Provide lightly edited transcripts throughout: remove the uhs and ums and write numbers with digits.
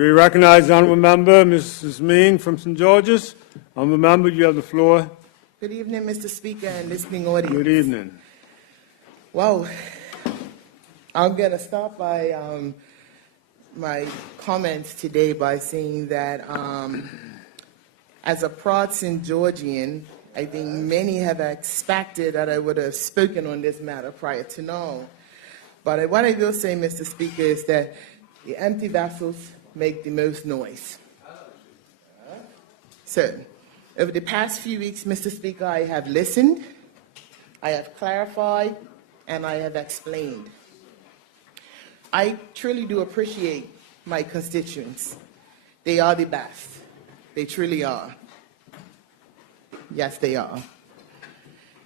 We recognize the Honourable Member, Mrs. Ming from St. George's. Honourable Member, you have the floor. Good evening, Mr. Speaker and listening audience. Good evening. Well, I'm going to start by my comments today by saying that as a proud St. Georgian, I think many have expected that I would have spoken on this matter prior to now. But what I will say, Mr. Speaker, is that the empty vessels make the most noise. So, over the past few weeks, Mr. Speaker, I have listened, I have clarified, and I have explained. I truly do appreciate my constituents. They are the best. They truly are. Yes, they are.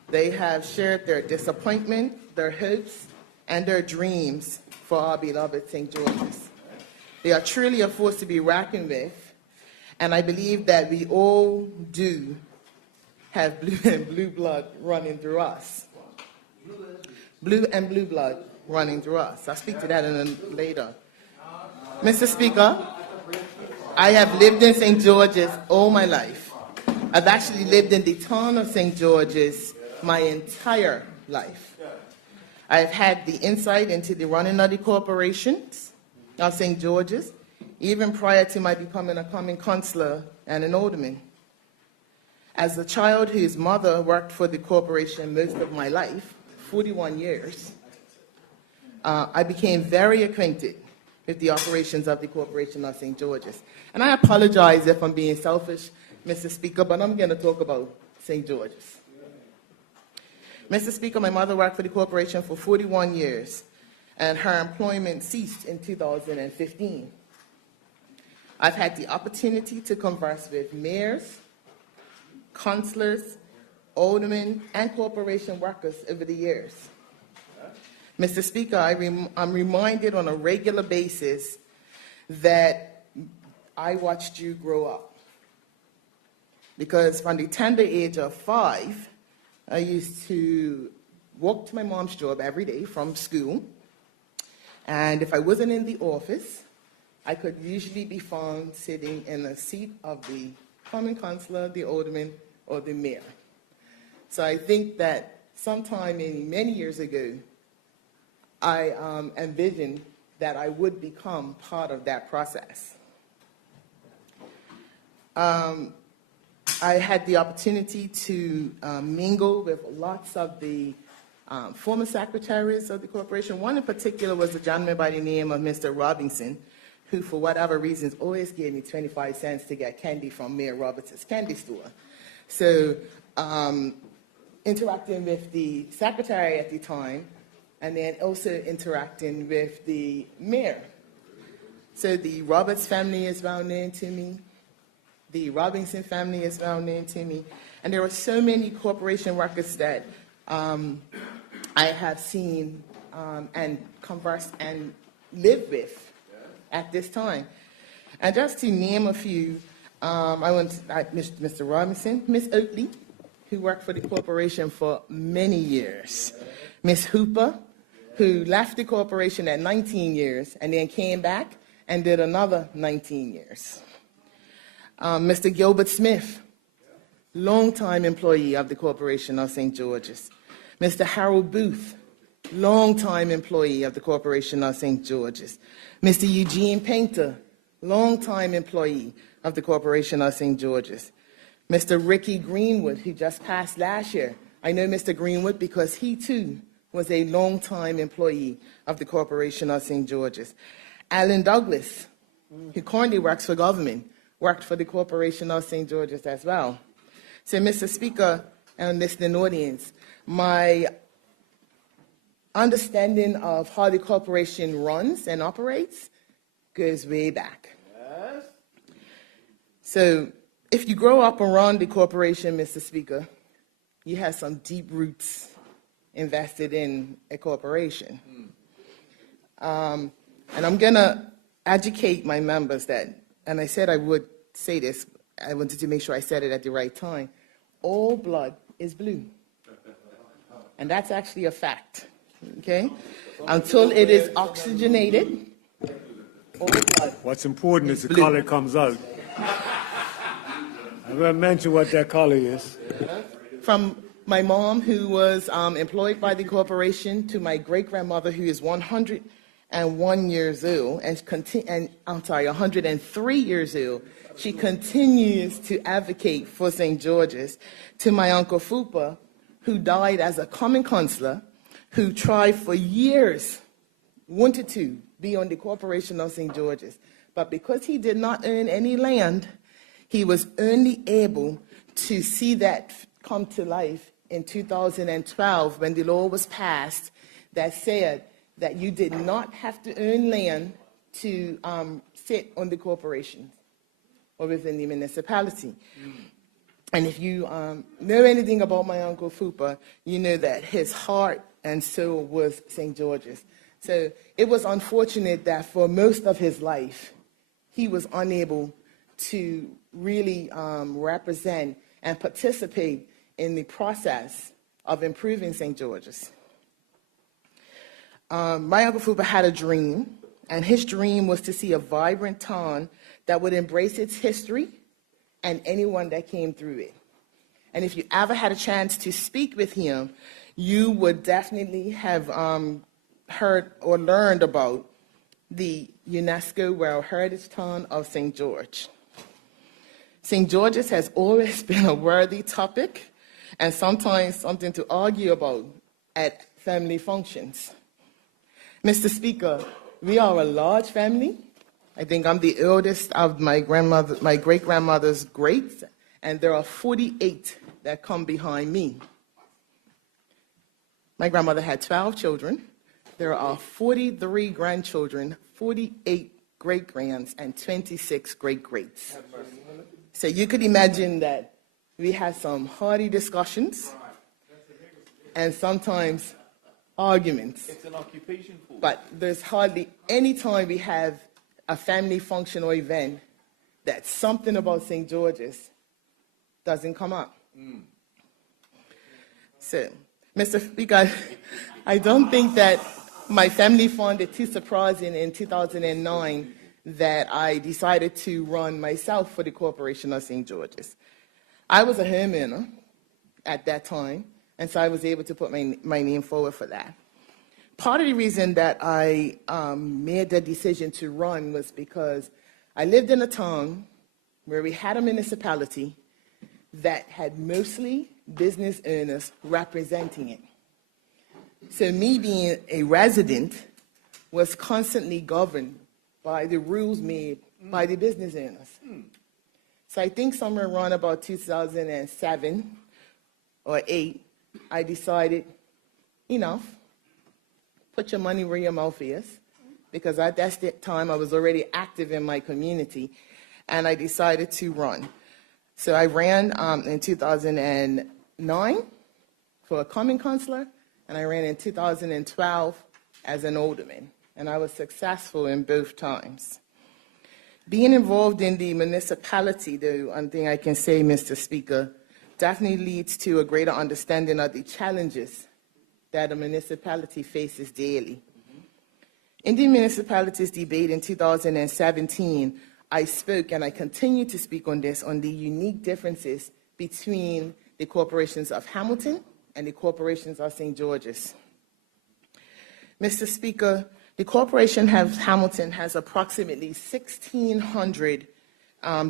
They have shared their disappointment, their hopes, and their dreams for our beloved St. George's. They are truly a force to be reckoned with, and I believe that we all do have blue blood running through us. Blue blood running through us. I'll speak to that later. Mr. Speaker, I have lived in St. George's all my life. I've actually lived in the town of St. George's my entire life. I've had the insight into the running of the corporations of St. George's, even prior to my becoming a common councillor and an alderman. As a child whose mother worked for the corporation most of my life, 41 years, I became very acquainted with the operations of the corporation of St. George's. And I apologize if I'm being selfish, Mr. Speaker, but I'm going to talk about St. George's. Mr. Speaker, my mother worked for the corporation for 41 years, and her employment ceased in 2015. I've had the opportunity to converse with mayors, councillors, aldermen, and corporation workers over the years. Mr. Speaker, I'm reminded on a regular basis that I watched you grow up. Because from the tender age of 5, I used to walk to my mom's job every day from school. And if I wasn't in the office, I could usually be found sitting in a seat of the common councillor, the alderman, or the mayor. So I think that sometime many years ago, I envisioned that I would become part of that process. I had the opportunity to mingle with lots of the former secretaries of the corporation. One in particular was a gentleman by the name of Mr. Robinson, who, for whatever reasons, always gave me 25 cents to get candy from Mayor Roberts' candy store. So, interacting with the secretary at the time, and then also interacting with the mayor. So the Roberts family is well known to me. The Robinson family is well known to me. And there are so many corporation workers that I have seen and conversed and lived with at this time. And just to name a few, Mr. Robinson, Miss Oakley, who worked for the corporation for many years. Miss Hooper, who left the corporation at 19 years and then came back and did another 19 years. Mr. Gilbert Smith, longtime employee of the corporation of St. George's. Mr. Harold Booth, longtime employee of the corporation of St. George's. Mr. Eugene Painter, longtime employee of the corporation of St. George's. Mr. Ricky Greenwood, who just passed last year. I know Mr. Greenwood because he too was a longtime employee of the corporation of St. George's. Alan Douglas, who currently works for government, worked for the corporation of St. George's as well. So, Mr. Speaker and listening audience, my understanding of how the corporation runs and operates goes way back. Yes. So, if you grow up around the corporation, Mr. Speaker, you have some deep roots invested in a corporation. And I'm going to educate my members that, and I said I would say this, I wanted to make sure I said it at the right time, all blood is blue. And that's actually a fact, okay? Until it is oxygenated, All blood. What's important is the Blue. color comes out. I'm going to mention what that color is. From my mom, who was employed by the corporation, to my great-grandmother, who is 101 years old, and 103 years old. She continues to advocate for St. George's. To my Uncle Fupa, who died as a common councillor, who tried for years, wanted to be on the corporation of St. George's. But because he did not own any land, he was only able to see that come to life in 2012 when the law was passed that said that you did not have to own land to sit on the corporation or within the municipality. And if you know anything about my Uncle Fupa, you know that his heart and soul was St. George's. So it was unfortunate that for most of his life, he was unable to really represent and participate in the process of improving St. George's. My Uncle Fupa had a dream, and his dream was to see a vibrant town that would embrace its history and anyone that came through it. And if you ever had a chance to speak with him, you would definitely have heard or learned about the UNESCO World Heritage Town of St. George. St. George's has always been a worthy topic and sometimes something to argue about at family functions. Mr. Speaker, we are a large family. I think I'm the eldest of my great-grandmother's greats, and there are 48 that come behind me. My grandmother had 12 children. There are 43 grandchildren, 48 great-grands, and 26 great-greats. So you could imagine that we had some hearty discussions and sometimes arguments. It's an occupation for. But there's hardly any time we have a family function or event that something about St. George's doesn't come up. So, Mr. Speaker, I don't think that my family found it too surprising in 2009 that I decided to run myself for the corporation of St. George's. I was a homeowner at that time, and so I was able to put my name forward for that. Part of the reason that I made the decision to run was because I lived in a town where we had a municipality that had mostly business owners representing it. So me being a resident was constantly governed by the rules made by the business owners. So I think somewhere around about 2007 or 8, I decided, enough. Put your money where your mouth is, because at that time I was already active in my community, and I decided to run. So I ran in 2009 for a common councillor, and I ran in 2012 as an alderman, and I was successful in both times. Being involved in the municipality, though, one thing I can say, Mr. Speaker, definitely leads to a greater understanding of the challenges that a municipality faces daily. In the municipalities debate in 2017, I spoke, and I continue to speak on this, on the unique differences between the corporations of Hamilton and the corporations of St. George's. Mr. Speaker, the corporation of Hamilton has approximately 1,600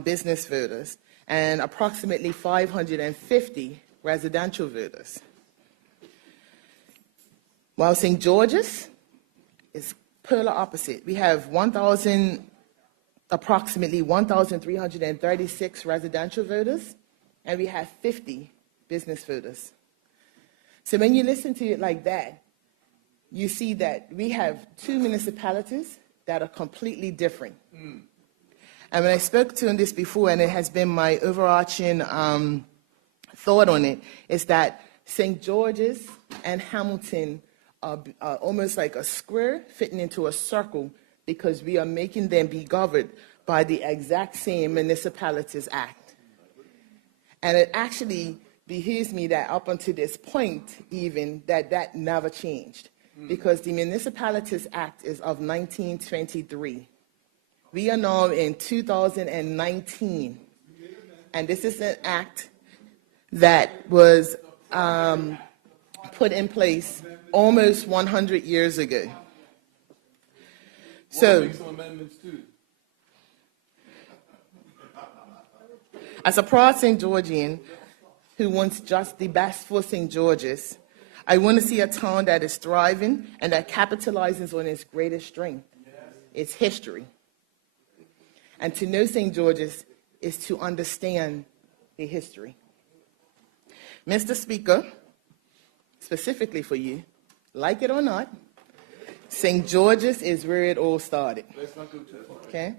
business voters and approximately 550 residential voters. While St. George's is polar opposite. We have approximately 1,336 residential voters, and we have 50 business voters. So when you listen to it like that, you see that we have two municipalities that are completely different. And when I spoke to this before, and it has been my overarching thought on it, is that St. George's and Hamilton are almost like a square fitting into a circle, because we are making them be governed by the exact same Municipalities Act. And it actually behooves me that up until this point, even, that never changed. Because the Municipalities Act is of 1923. We are now in 2019, and this is an act that was put in place almost 100 years ago. So, as a proud St. Georgian who wants just the best for St. George's, I want to see a town that is thriving and that capitalizes on its greatest strength, its history. And to know St. George's is to understand the history. Mr. Speaker, specifically for you, like it or not, St. George's is where it all started. Okay?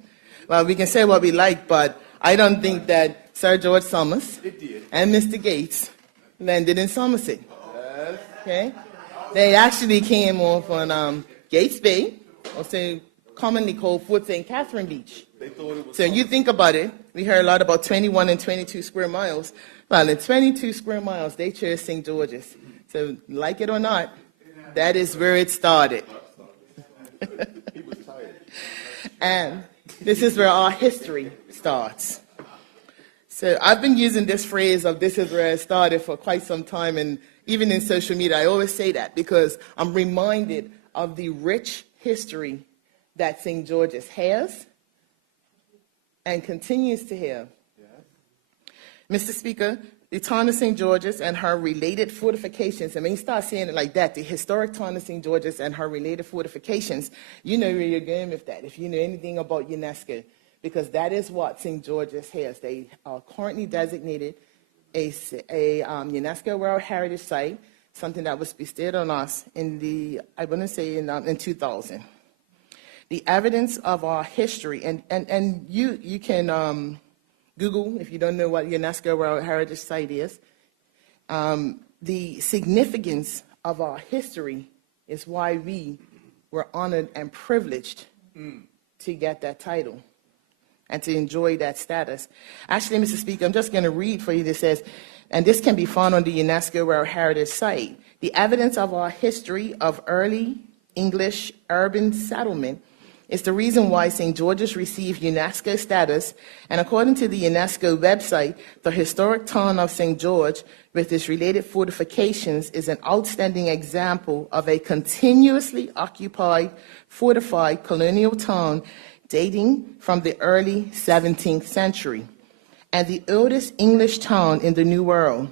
Well, we can say what we like, but I don't think that Sir George Somers and Mr. Gates landed in Somerset. Okay? They actually came off on Gates Bay, also commonly called Fort St. Catherine Beach. So you think about it, we heard a lot about 21 and 22 square miles. Well, in 22 square miles, they chose St. George's. So, like it or not, that is where it started. And this is where our history starts. So I've been using this phrase of this is where it started for quite some time, and even in social media, I always say that because I'm reminded of the rich history that St. George's has and continues to have. Mr. Speaker, the town of St. George's and her related fortifications, and when you start saying it like that, the historic town of St. George's and her related fortifications, you know where you're going with that, if you know anything about UNESCO, because that is what St. George's has. They are currently designated a UNESCO World Heritage Site, something that was bestowed on us in 2000. The evidence of our history, and you can Google, if you don't know what UNESCO World Heritage Site is, the significance of our history is why we were honored and privileged to get that title and to enjoy that status. Actually, Mr. Speaker, I'm just going to read for you. This says, and this can be found on the UNESCO World Heritage Site, the evidence of our history of early English urban settlement is the reason why St. George's received UNESCO status, and according to the UNESCO website, the historic town of St. George, with its related fortifications, is an outstanding example of a continuously occupied, fortified colonial town dating from the early 17th century, and the oldest English town in the New World.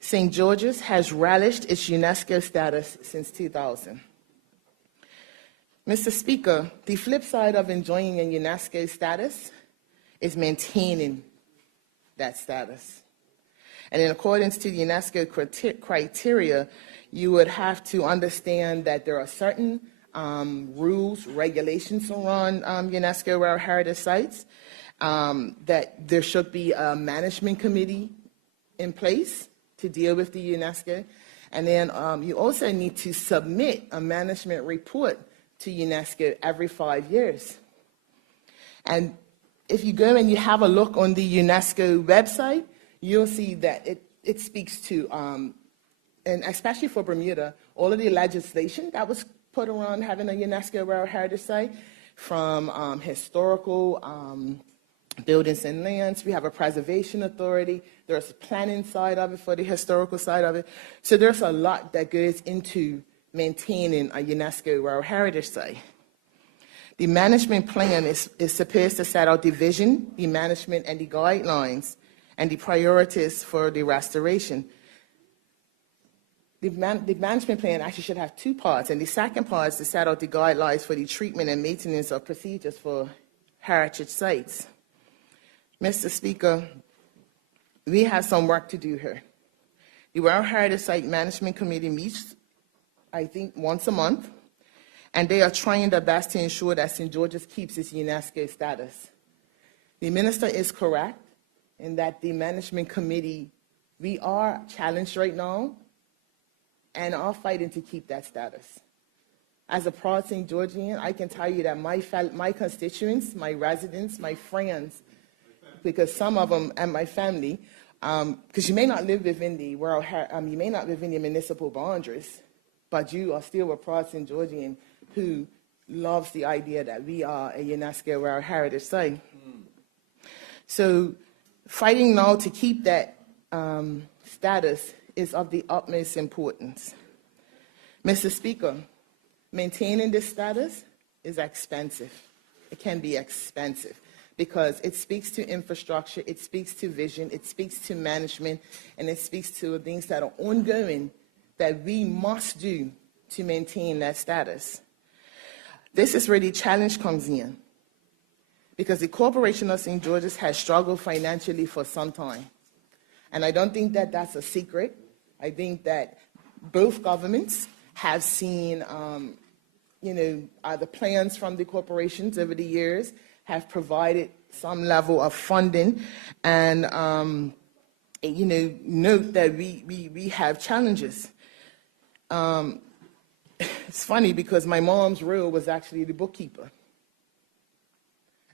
St. George's has relished its UNESCO status since 2000. Mr. Speaker, the flip side of enjoying a UNESCO status is maintaining that status. And in accordance to the UNESCO criteria, you would have to understand that there are certain rules, regulations around UNESCO World Heritage Sites, that there should be a management committee in place to deal with the UNESCO. And then you also need to submit a management report to UNESCO every 5 years. And if you go and you have a look on the UNESCO website, you'll see that it speaks to, and especially for Bermuda, all of the legislation that was put around having a UNESCO World Heritage Site, from historical buildings and lands. We have a preservation authority. There's a planning side of it for the historical side of it. So there's a lot that goes into maintaining a UNESCO World Heritage Site. The management plan is supposed to set out the vision, the management, and the guidelines, and the priorities for the restoration. The management plan actually should have two parts, and the second part is to set out the guidelines for the treatment and maintenance of procedures for heritage sites. Mr. Speaker, we have some work to do here. The World Heritage Site Management Committee meets, I think, once a month, and they are trying their best to ensure that St. George's keeps its UNESCO status. The minister is correct in that the management committee, we are challenged right now and are fighting to keep that status. As a proud St. Georgian, I can tell you that my constituents, my residents, my friends, because some of them and my family, because you may not live within the you may not live in the municipal boundaries, but you are still a proud St. Georgian who loves the idea that we are a UNESCO World Heritage Site. So fighting now to keep that status is of the utmost importance. Mr. Speaker, maintaining this status is expensive. It can be expensive because it speaks to infrastructure, it speaks to vision, it speaks to management, and it speaks to things that are ongoing that we must do to maintain that status. This is where the challenge comes in, because the Corporation of St. George's has struggled financially for some time. And I don't think that that's a secret. I think that both governments have seen, the plans from the corporations over the years have provided some level of funding, and note that we have challenges. It's funny because my mom's role was actually the bookkeeper.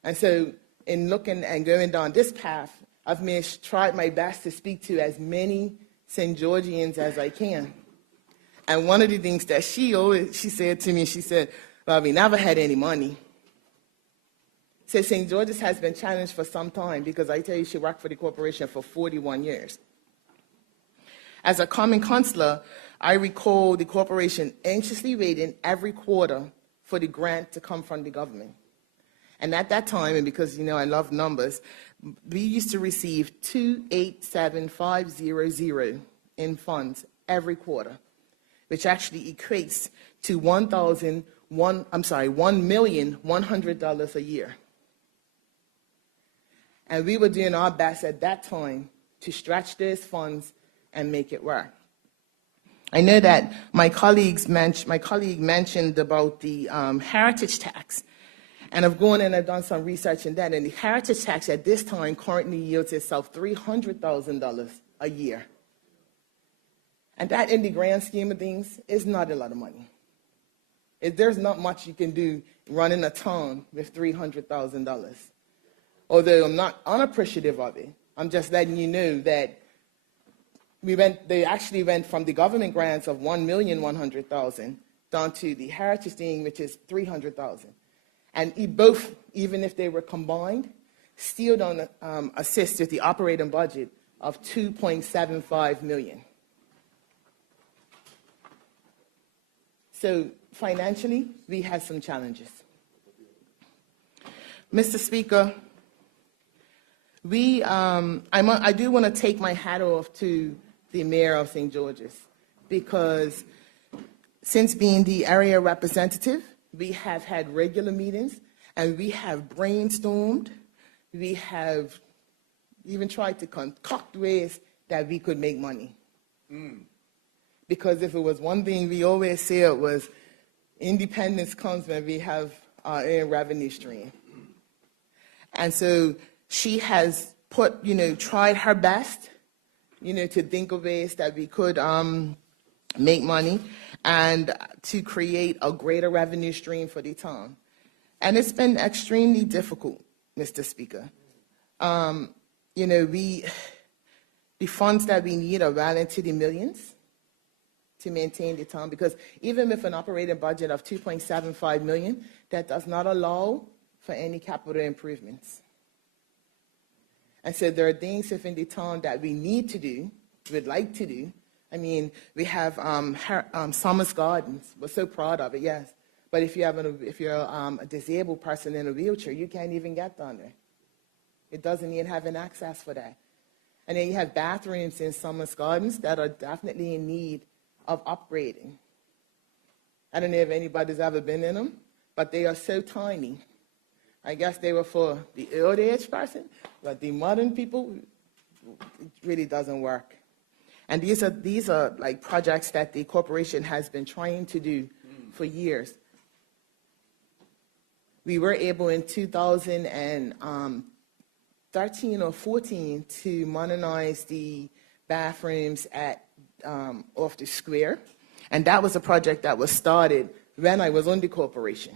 And so in looking and going down this path, I've tried my best to speak to as many St. Georgians as I can. And one of the things that she said to me, she said, well, we never had any money. So St. George's has been challenged for some time because I tell you, she worked for the corporation for 41 years. As a common counselor, I recall the corporation anxiously waiting every quarter for the grant to come from the government. And at that time, and because, I love numbers, we used to receive 287,500 in funds every quarter, which actually equates to $1,100,000 a year. And we were doing our best at that time to stretch those funds and make it work. I know that my colleague mentioned about the heritage tax, and I've gone and I've done some research in that, and the heritage tax at this time currently yields itself $300,000 a year. And that, in the grand scheme of things, is not a lot of money. There's not much you can do running a town with $300,000. Although I'm not unappreciative of it, I'm just letting you know that they actually went from the government grants of $1,100,000 down to the heritage thing, which is $300,000. And both, even if they were combined, still don't assist with the operating budget of $2.75 million. So financially, we have some challenges. Mr. Speaker, I do want to take my hat off to the mayor of St. George's, because since being the area representative, we have had regular meetings, and we have brainstormed. We have even tried to concoct ways that we could make money. Because if it was one thing we always said was, independence comes when we have our own revenue stream. And so she has tried her best, to think of ways that we could make money and to create a greater revenue stream for the town. And it's been extremely difficult, Mr. Speaker. The funds that we need are well into the millions to maintain the town, because even with an operating budget of $2.75 million, that does not allow for any capital improvements. And so there are things within the town that we need to do, would like to do. I mean, we have Summers Gardens. We're so proud of it, yes. But if you're a disabled person in a wheelchair, you can't even get down there. It doesn't even have an access for that. And then you have bathrooms in Summers Gardens that are definitely in need of upgrading. I don't know if anybody's ever been in them, but they are so tiny. I guess they were for the old age person, but the modern people, it really doesn't work. And these are like projects that the corporation has been trying to do for years. We were able in 2013 or 14 to modernize the bathrooms at off the square, and that was a project that was started when I was on the corporation.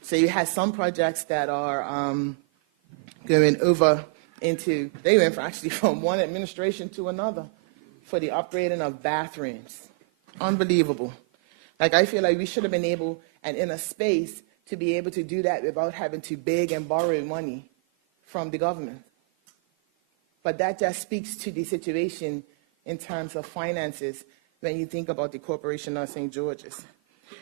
So you have some projects that are going over into, they went from one administration to another for the upgrading of bathrooms. Unbelievable. Like, I feel like we should have been able and in a space to be able to do that without having to beg and borrow money from the government. But that just speaks to the situation in terms of finances when you think about the Corporation of St. George's.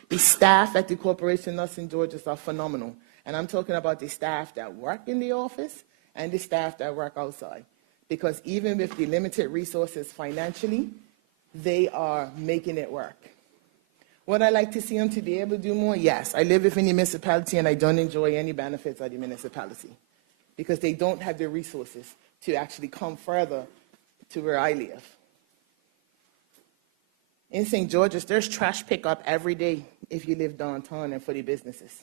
The staff at the Corporation of St. George's are phenomenal. And I'm talking about the staff that work in the office and the staff that work outside. Because even with the limited resources financially, they are making it work. Would I like to see them to be able to do more? Yes. I live within the municipality and I don't enjoy any benefits of the municipality because they don't have the resources to actually come further to where I live. In St. George's, there's trash pickup every day if you live downtown and for the businesses.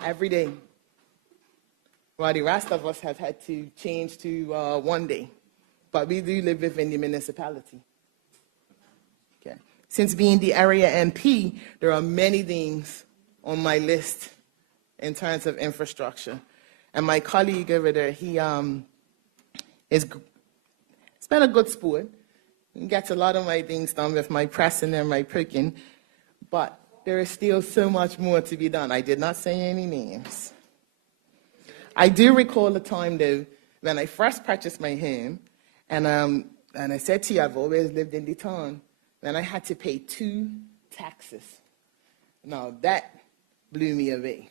Every day. While the rest of us have had to change to one day. But we do live within the municipality. Okay. Since being the area MP, there are many things on my list in terms of infrastructure. And my colleague over there, he's been a good sport. He gets a lot of my things done with my pressing and my pricking. But there is still so much more to be done. I did not say any names. I do recall a time, though, when I first purchased my home, and I said to you, I've always lived in the town, when I had to pay 2 taxes. Now, that blew me away.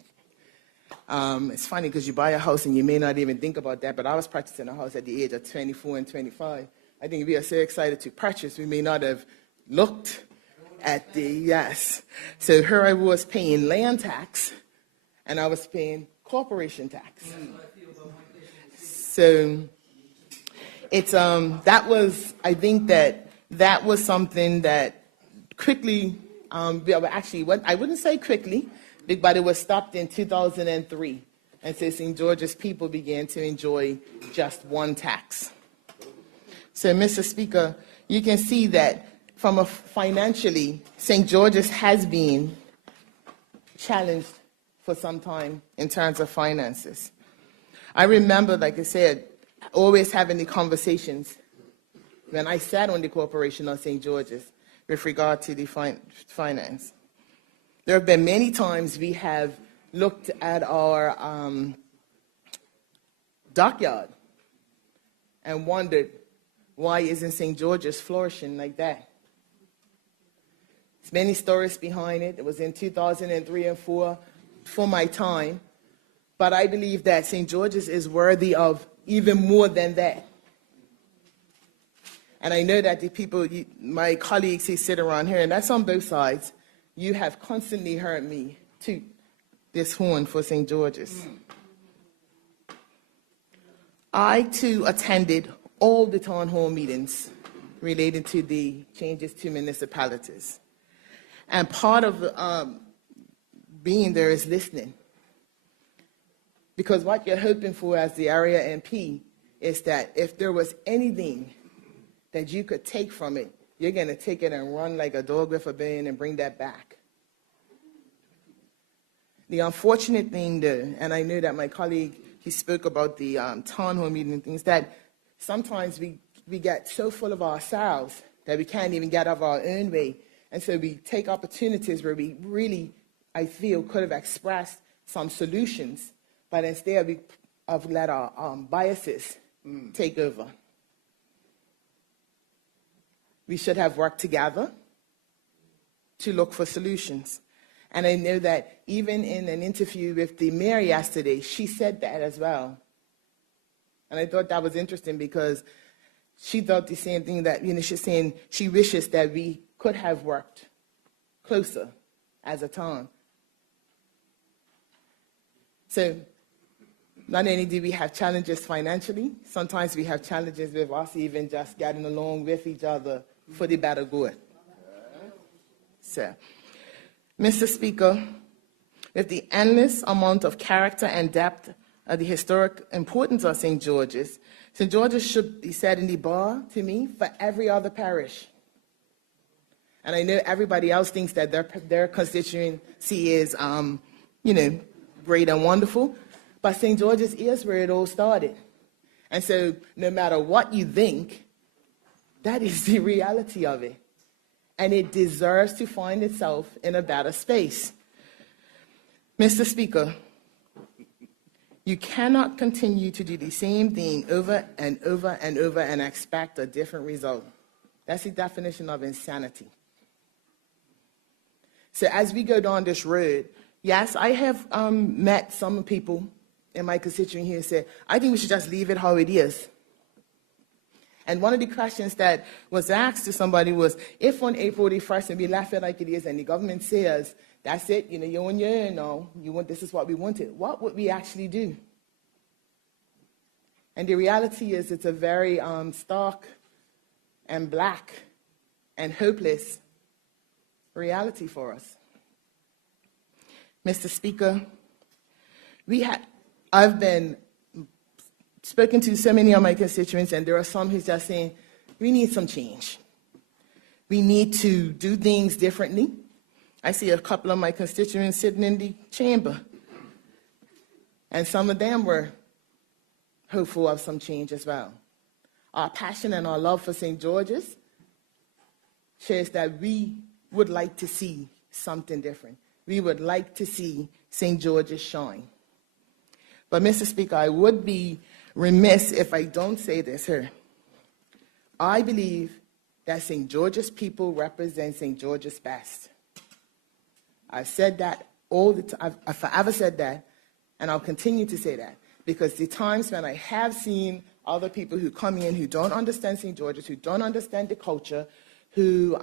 It's funny because you buy a house and you may not even think about that, but I was purchasing a house at the age of 24 and 25. I think we are so excited to purchase, we may not have looked at the, yes. So here I was paying land tax, and I was paying corporation tax. So it's that was, I think that was something that quickly, actually, I wouldn't say quickly, but it was stopped in 2003. And so St. George's people began to enjoy just one tax. So, Mr. Speaker, you can see that financially, St. George's has been challenged for some time in terms of finances. I remember, like I said, always having the conversations when I sat on the Corporation of St. George's with regard to the finance. There have been many times we have looked at our dockyard and wondered, why isn't St. George's flourishing like that? There's many stories behind it. It was in 2003 and 4 for my time. But I believe that St. George's is worthy of even more than that. And I know that the people, my colleagues who sit around here, and that's on both sides, you have constantly heard me toot this horn for St. George's. I, too, attended all the town hall meetings related to the changes to municipalities. And part of being there is listening. Because what you're hoping for as the area MP is that if there was anything that you could take from it, you're going to take it and run like a dog with a bone and bring that back. The unfortunate thing, though, and I know that my colleague, he spoke about the town hall meeting and things, that sometimes we get so full of ourselves that we can't even get out of our own way. And so we take opportunities where we really, I feel, could have expressed some solutions, but instead we have let our biases take over. We should have worked together to look for solutions. And I know that even in an interview with the mayor yesterday, she said that as well. And I thought that was interesting because she thought the same thing, that, she's saying she wishes that we could have worked closer as a town. So not only do we have challenges financially, sometimes we have challenges with us even just getting along with each other for the better good. So, Mr. Speaker, with the endless amount of character and depth of the historic importance of St. George's should be set in the bar, to me, for every other parish. And I know everybody else thinks that their constituency is, great and wonderful, but St. George's is where it all started. And so no matter what you think, that is the reality of it. And it deserves to find itself in a better space. Mr. Speaker, you cannot continue to do the same thing over and over and over and expect a different result. That's the definition of insanity. So as we go down this road, yes, I have met some people in my constituency here who said, I think we should just leave it how it is. And one of the questions that was asked to somebody was, if on April the 1st and we left it like it is and the government says, that's it, you're on your own now, this is what we wanted, what would we actually do? And the reality is it's a very stark and black and hopeless reality for us. Mr. Speaker, I've been spoken to so many of my constituents, and there are some who's just saying, we need some change. We need to do things differently. I see a couple of my constituents sitting in the chamber, and some of them were hopeful of some change as well. Our passion and our love for St. George's shows that we would like to see something different. We would like to see St. George's shine. But, Mr. Speaker, I would be remiss if I don't say this here. I believe that St. George's people represent St. George's best. I've said that all the time. I've forever said that, and I'll continue to say that, because the times when I have seen other people who come in who don't understand St. George's, who don't understand the culture, who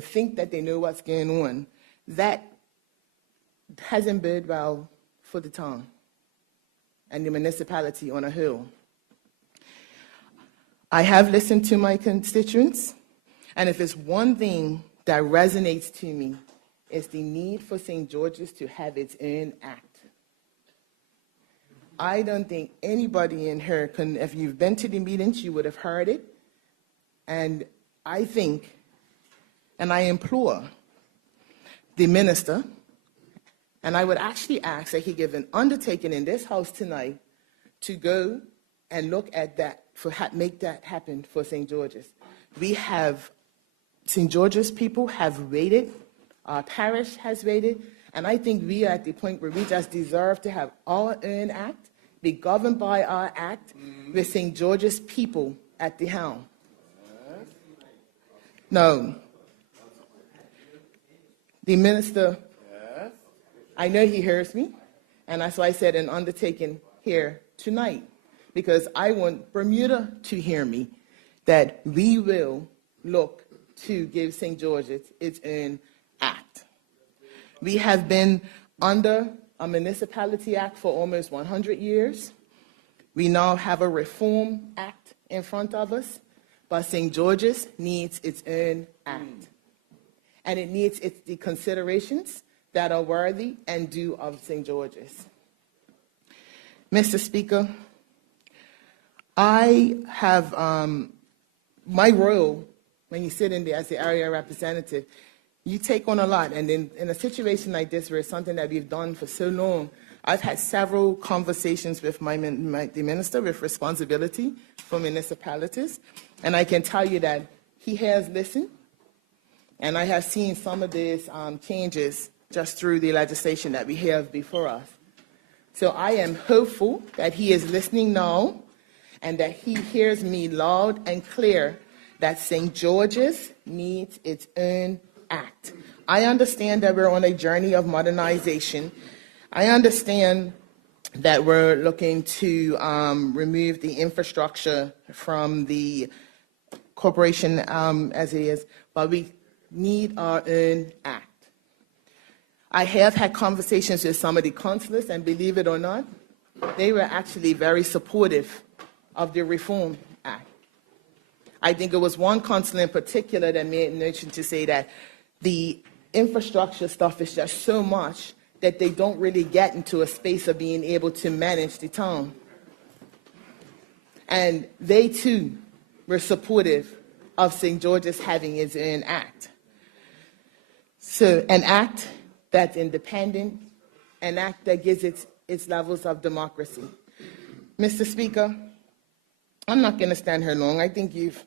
think that they know what's going on, that hasn't bode well for the town and the municipality on a whole. I have listened to my constituents, and if it's one thing that resonates to me, it's the need for St. George's to have its own act. I don't think anybody in here can, if you've been to the meetings, you would have heard it. And I think, and I implore the minister, and I would actually ask that he give an undertaking in this house tonight to go and look at that, make that happen for St. George's. St. George's people have waited, our parish has waited, and I think we are at the point where we just deserve to have our own act, be governed by our act, with St. George's people at the helm. No. The minister, I know he hears me, and that's why I said an undertaking here tonight, because I want Bermuda to hear me, that we will look to give St. George's its own act. We have been under a Municipality Act for almost 100 years. We now have a Reform Act in front of us, but St. George's needs its own act. And it needs the considerations that are worthy and due of St. George's. Mr. Speaker, I have my role, when you sit in there as the area representative, you take on a lot. And in a situation like this, where it's something that we've done for so long, I've had several conversations with the minister with responsibility for municipalities. And I can tell you that he has listened. And I have seen some of these changes just through the legislation that we have before us. So I am hopeful that he is listening now and that he hears me loud and clear that St. George's needs its own act. I understand that we're on a journey of modernization. I understand that we're looking to remove the infrastructure from the corporation as it is, but we need our own act. I have had conversations with some of the councillors, and believe it or not, they were actually very supportive of the Reform Act. I think it was one councillor in particular that made mention to say that the infrastructure stuff is just so much that they don't really get into a space of being able to manage the town. And they too were supportive of St. George's having its own act. So an act that's independent, an act that gives its levels of democracy. Mr. Speaker, I'm not going to stand here long. I think you've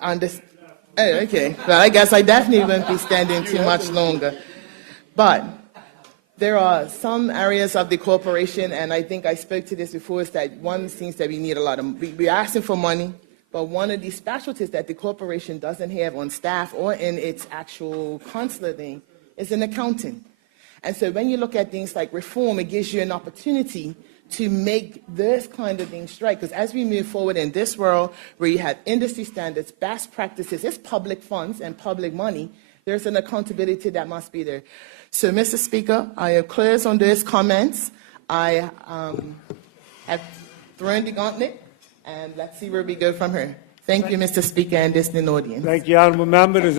understood. Oh, okay. Well, I guess I definitely won't be standing too much longer. But there are some areas of the corporation, and I think I spoke to this before, is that one seems that we need a lot of, we're asking for money, but one of the specialties that the corporation doesn't have on staff or in its actual consular thing is an accountant. And so when you look at things like reform, it gives you an opportunity to make this kind of thing strike. Because as we move forward in this world where you have industry standards, best practices, it's public funds and public money, there's an accountability that must be there. So, Mr. Speaker, I am closed on those comments. I have thrown the gauntlet, and let's see where we go from here. Thank you, Mr. Speaker, and listening audience. Thank you, honourable member.